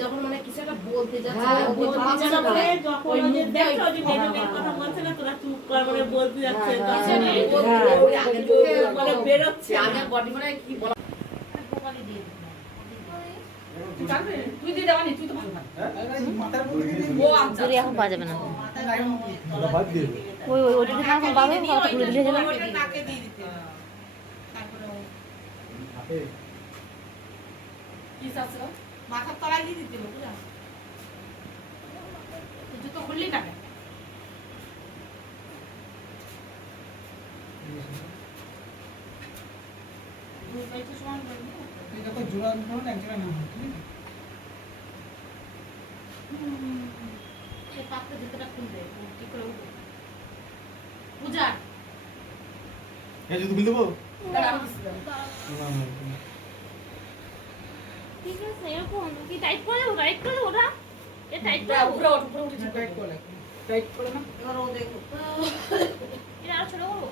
যখন মানে কিছু একটা বলতে যাচ্ছে ওই ওই যে বেরোবে কথা বলছে না তোরা চুপ কর বলে বলতে যাচ্ছে আগে বলে বেরোচ্ছে। আগের body মানে কি বলা- তুই দিয়ে দেওয়া তুই তো ভালো ও আচ্ছা, এখন পাওয়া যাবে না ওটা। ওই ওই যখন এখন পাবে ওটা ঘুরে দিলে যাবে ওটা নাকে দিয়ে দিতে হবে। তারপরে ও হাতে কি ও? মাথার তলায় দিয়ে দিতে? তুই জুতো খুললি না কেন? দুই পাইতে সমান করে দিও। হুম, সে পাত্রে জুতোটা খুলবে, ও কি করে উঠবে? পূজা, এই জুতো খুলে দেবো। না, না, না। ঠিক আছে এরকম। কি টাইট করে দেবো? টাইট করে ওটা? এ টাইট করে উপরে উপরে উঠে জুতো। এবার ও দেখো। এটা আরও ছোট করব?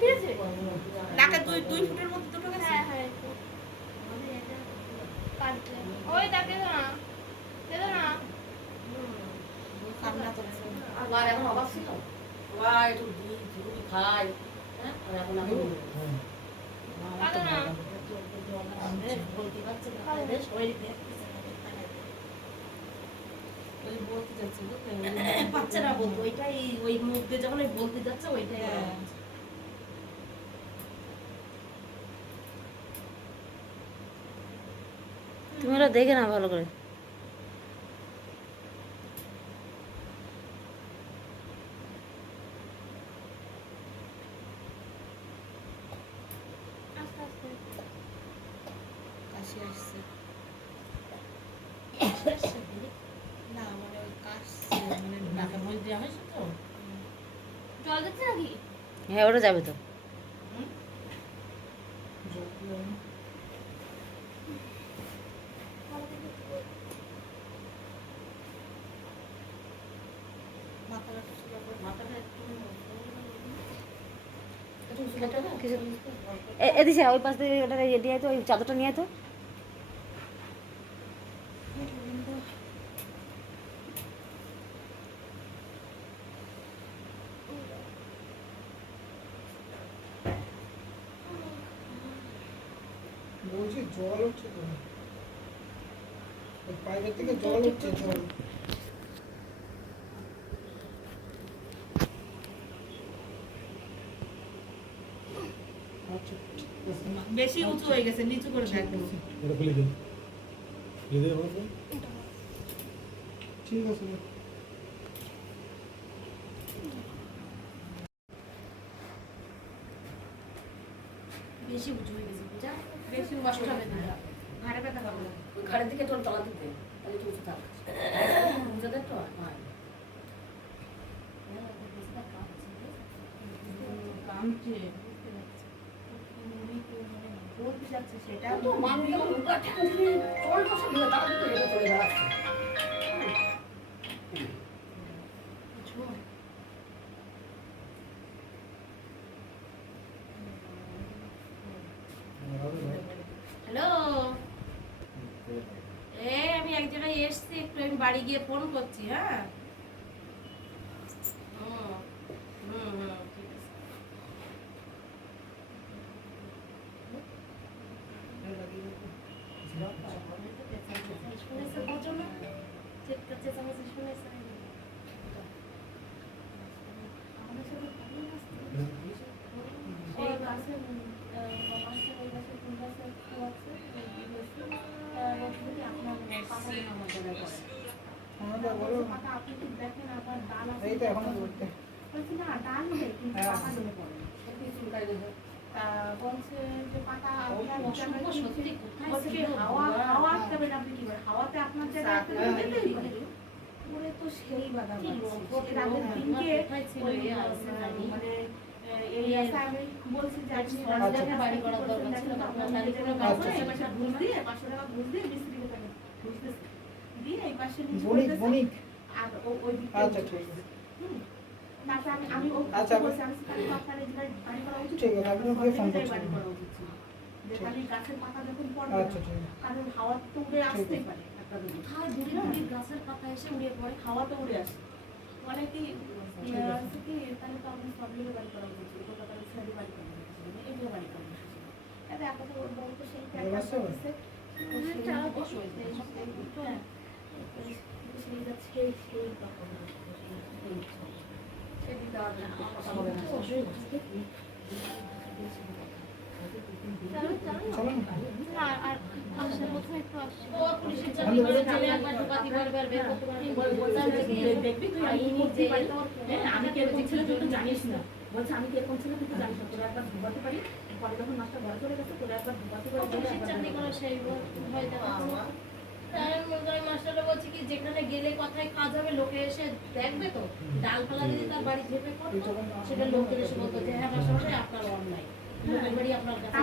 ঠিক আছে নাকে দুই দুই ফুটের মধ্যে দুটো গেছে হ্যাঁ হ্যাঁ একটু। পারছে। ওই তাকে না না এখন ছিল। একটু দিই, খাই। হ্যাঁ, এখন হ্যাঁ। বলতে পারছে না, বেশ ওই বলতে ওইটাই ওই মুখ দিয়ে যখন ওই বলতে যাচ্ছে ওইটাই তুমি ওটা দেখে না ভালো করে। কাশি আসছে। না মানে মানে হ্যাঁ ওটা যাবে তো মাথাটা কিছু ব্যাপার মাথাটা একটু একটু উঁচু করতে হবে। কিছু এদিকে ওই পাশ থেকে ওটা ইয়ে আয় তো ওই চাদরটা নিয়ে তো বলছি জল ওই পাইপের থেকে জল উঠছে জল আচ্ছা ঠিক আছে বেশি উঁচু হয়ে গেছে নিচু করে দেখো ওটা খুলে দে খুলে দে ঠিক আছে। বেশি উঁচু হয়ে গেছে বুঝা বেশি কষ্ট হবে না। ঘাড়ে ব্যথা পাবে না। ঘাড়ের দিকে তোর তলা দিতে। তাহলে একটু উঁচু থাক। বুঝা তো হয় কামছে বলতে হ্যালো? এই আমি এক জায়গায় এসছি, একটু আমি বাড়ি গিয়ে ফোন করছি হ্যাঁ? হুম হুম হুম, ঠিক আছে শুনেছে বোঝো না চিৎকার চেঁচামেচি শুনেছে আমাদের সাথে ভালোই আসতো। সেই বাসে বাসে ওই বাসে কোন বাসে কেউ আছে ওই গেছে বলছি আপনার পাতা আমার জায়গায় পড়ে আমাদের বলো পাতা আপনি কি দেখেন আপনার ডাল আছে এই তো এখনও বলছি না ডাল নেই কিন্তু। পাতা গেছে তা বলছে যে পাতা হাওয়া হাওয়া আসতে হবে আপনি কি করে হাওয়াতে আপনার জায়গায়। পারেন। ওরে তো সেই বাধা লোক, দিনকে। মানে এই রাস্তায় আমি বলছি যে আপনি বাড়ি করার দরকার ছিল আপনার বাড়ি করে। ঘুষ দিয়ে পাঁচশো টাকা ঘুষ দিয়ে মিস্ত্রিকে টাকা ঘুষ দিয়ে এই পাশে নিচে আর ওই দিকে আচ্ছা ঠিক আছে আচ্ছা, তো আপনি সরকারি ফোন করছেন। আচ্ছা ঠিক আছে কারণ হাওয়া তো উড়ে আসতেই পারে গাছের পাতা এসে উড়ে পড়ে হাওয়া তো উড়ে আসে বলে কি তাহলে তো আপনি সব মিলে বাড়ি করা উচিত কলকাতার ছেলে বাড়ি করা উচিত এগুলো বাড়ি করা উচিত ছিল তাহলে আপাতত ওর বউ তো সেই ভালো আছে? করতেছে সেই চালা বসে হয়েছে। হ্যাঁ। সেই যাচ্ছে সেই সেই আমি কি হ্যাঁ, কীরকম ছেলে তুই জানিস না বলছে আমি কীরকম ছেলে তুই তো জানিস না তোরা একবার ঢুকাতে পারি পরে যখন মাছটা বড় চলে গেছে তোরা একবার ঢুকাতে পারি তাই আমি করি কি যেখানে গেলে কথায় কাজ হবে লোকে এসে দেখবে তো। ডালপালা যদি তার বাড়ি ঝেপে করতো সেটা লোকের এসে বলতো যে হ্যাঁ মাস্টারমশাই আপনার অন্যায়। লোকের বাড়ি আপনার কাছে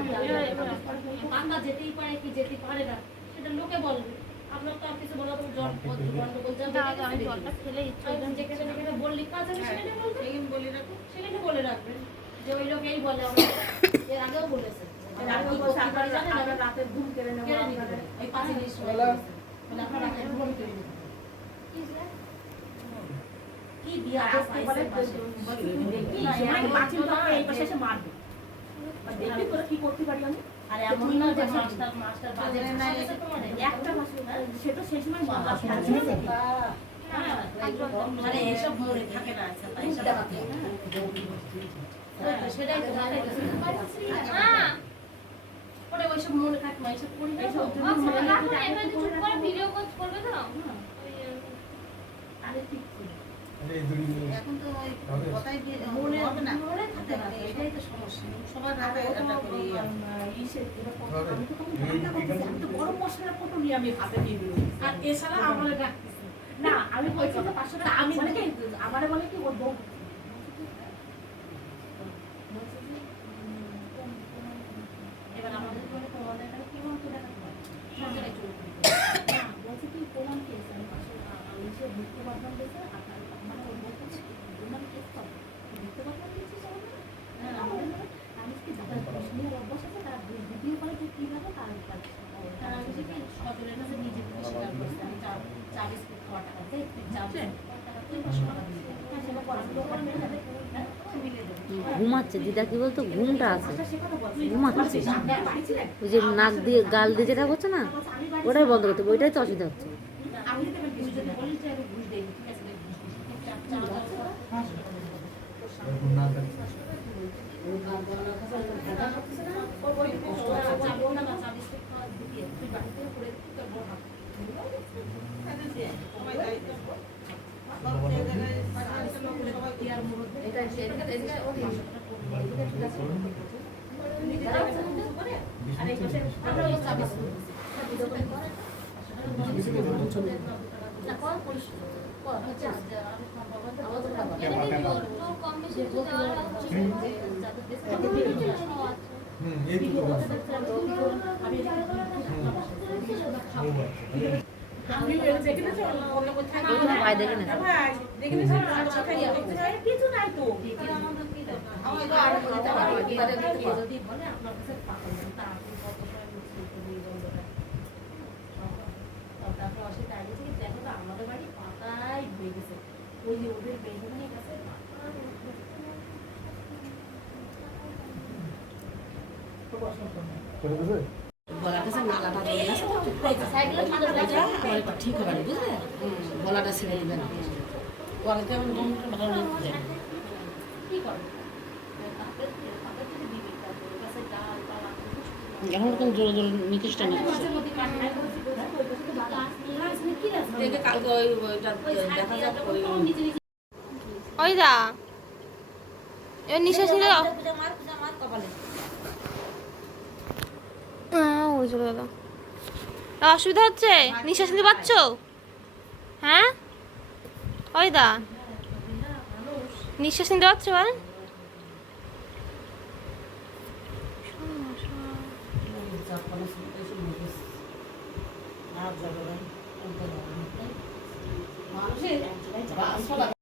ডালপালা যেতেই পারে কি যেতে পারে না সেটা লোকে বলবে। আপনার তো আর কিছু বলা তো জন গন্ডগোল যা দাদা বেঁধে আমি গেছে, জলটা বেঁধে ফেলে গেছে। আর যেখানে যেখানে বললি কাজ হবে সেখানে বলবে। বলে রাখো। সেখানে বলে রাখবেন যে ওই লোক এই বলে আমাকে এর আগেও বলেছে। রাতের ঘুম কেড়ে নেব। ওই পাঁচই আর এমন না যে মাস্টার মাস্টার বাজে ভাষা একটা মাসে সে তো সেই সময় মানে এসব মনে থাকে না আচ্ছা তাই সেটাই ওইসব মনে না করি না। আচ্ছা, মনে না এবার আমি তো চুপ করে করে। ভিডিও কল করবে তো? আরে ঠিক ছিল। আরে এই দুই মিনিট। এখন তো ওই কথাই দিয়ে মনে হবে না। মনে থাকে না। এটাই তো সমস্যা। সবার হাতে এটা করে ইয়ে। ইসে, এবার কত- আমি তো তো গরম মশলার কত নিয়ে আমি হাতে দিয়ে দিলাম। আর এছাড়া আমার ডাকতেছে। না আমি বলছি বলে কি আমারে বলে কি ওর বউ এবার আমাদের বলে তোমাদের এখানে কি মতো দেখাতে পারে সরকারি চলবে না, বলছে কি প্রমাণ কেস আমি পাঁচশো আমি যে মৃত্যু বদনাম দিয়েছে আপনার মানে ওর বউ বলছে প্রমাণ কেস তো মৃত্যু বদনাম দিয়েছিস আমাদের হ্যাঁ আমাদের মানে আমি কি যাদের প্রশ্নের অভ্যাস আছে তারা ভিডিও করে যে কীভাবে তার কাছে তারা হচ্ছে কি সজলের কাছে নিজে থেকে স্বীকার করছে আমি চা চা বিস্কুট খাওয়ার টাকা দেয় তুই চা বিস্কুট খাওয়ার টাকা তুই পাঁচশো টাকা দিবি। হ্যাঁ সেটা করা লোকের মেয়ে যাদের হ্যাঁ, মিলিয়ে দেবে ঘুমাচ্ছে, দিদা কি বলতো ঘুমটা আছে। ঘুমাচ্ছে। ওই যে নাক দিয়ে গাল দিয়ে যেটা করছে না, ওটাই বন্ধ করতে ওইটাই তো অসুবিধা হচ্ছে হুম, এই তো আমি ভাই দেখে না তারপরে অসুবিধা আগে থেকে দেখো তো আমাদের বাড়ি পাতাই হয়ে গেছে? গলাটা নালাটা তো ঠিক হবে না, বুঝলে গলাটা ছেড়ে দিবে না গলাতে ভালো এখন কিন্তু জোরে জোরে নিতিশটা না মাঝে মধ্যে কাটে গাছ নিয়ে কি রাস্তা দেখে কালকে ওই ওইটা ওই দেখা হ্যাঁ অসুবিধা হচ্ছে? নিঃশ্বাস নিতে পারছ? হ্যাঁ? ওই দা। নিঃশ্বাস নিতে পারছ বল? মানুষের